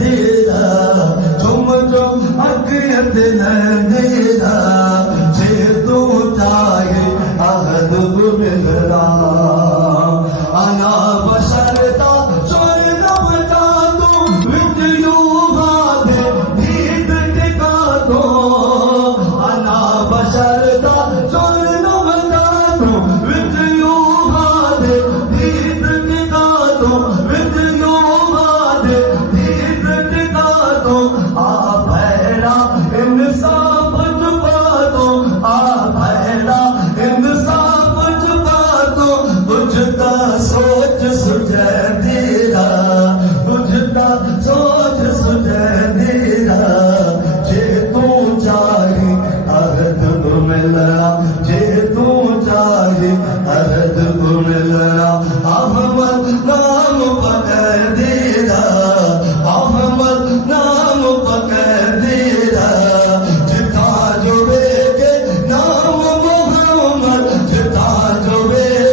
तेरा झुम झुम अखियत तेरा जे तू चाहे अहद मिलरा अना बशरता स्वर्गम का तू विद्यु हाथे दीद टिका दो अना बशरता स्वर्गम का तू विद्यु हाथे दीद टिका दो विद्यु हाथे दीद टिका दो आ भैरा इंसाफ छुपा दो आ भैरा इंसाफ छुपा दो बुझता सोच सुझे तेरा बुझता सोच सुझे तेरा जे तू चाहे अहद मिलना जे तू चाहे अहद मिलना अहमद नाम पकड़ तेरा अहमद नाम पकड़ तेरा जिता जो के नाम मोहम्मद जिता जो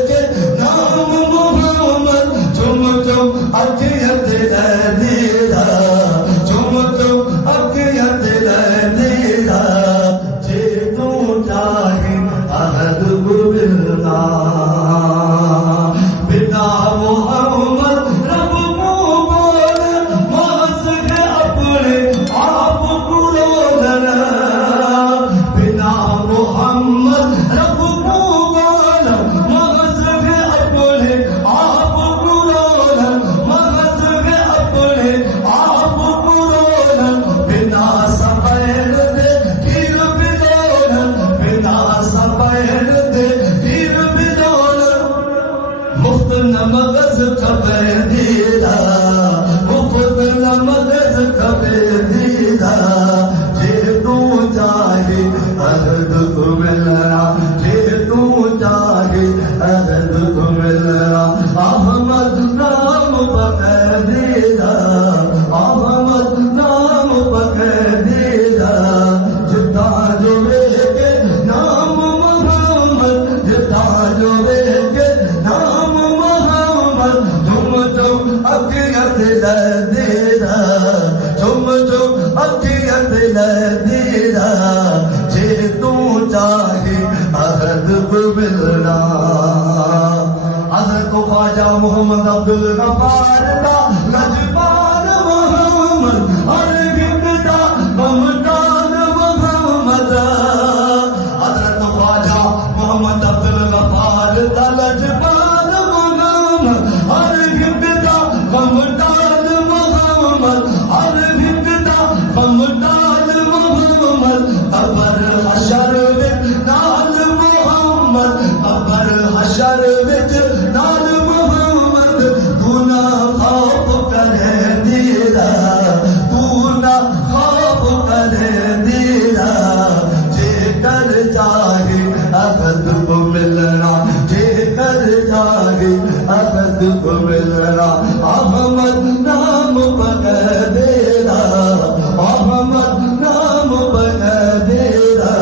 के नाम मोहम्मद झुम झुम अखियत तेरा झुम झुम अखियत तेरा जे तू चाहे अहद मिलना बिना मोहम्मद रब को बोल मास है अपने आप को रोना बिना मोहम्मद रब को बोल मास है अपने आप को रोना मास है अपने आप को रोना बिना सबैर दे गिर बिलोना बिना सबैर दे गिर बिलोना मुफ्त नमगज खबे दीदा मुफ्त नमगज खबे दीदा जे तू चाहे अहद मिलना जे तू चाहे अहद मिलना अहमद नाम पकड़ दीदा अहमद नाम पकड़ दीदा जिता जो के नाम मोहम्मद जिता जो के नाम मोहम्मद झुम झुम अखियत तेरा झुम झुम अखियत तेरा जे तू चाहे अहद मिलना अहद को ख्वाजा मोहम्मद अब्दुल गफ्फार दा लजपाल मोहम्मद हर गिरदा ममतान मोहम्मद हजरत ख्वाजा मोहम्मद अब्दुल गफ्फार दा लजपाल मोहम्मद हर गिरदा ममतान मोहम्मद हर गिरदा ममतान मोहम्मद अबर हशर विच नाल मोहम्मद अबर हशर विच नाल मोहम्मद तू ना खौफ करे तेरा तू ना खौफ करे तेरा जे कर चाहे अहद को मिलना जे कर चाहे अहद को मिलना अहमद नाम पकड़ तेरा अहमद नाम पकड़ तेरा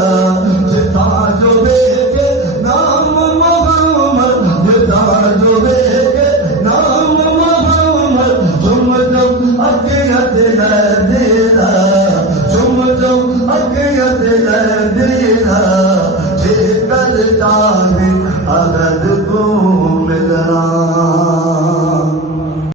जिता जो के नाम मोहम्मद जिता जो के नाम मोहम्मद झुम झुम अखियत तेरा झुम झुम अखियत तेरा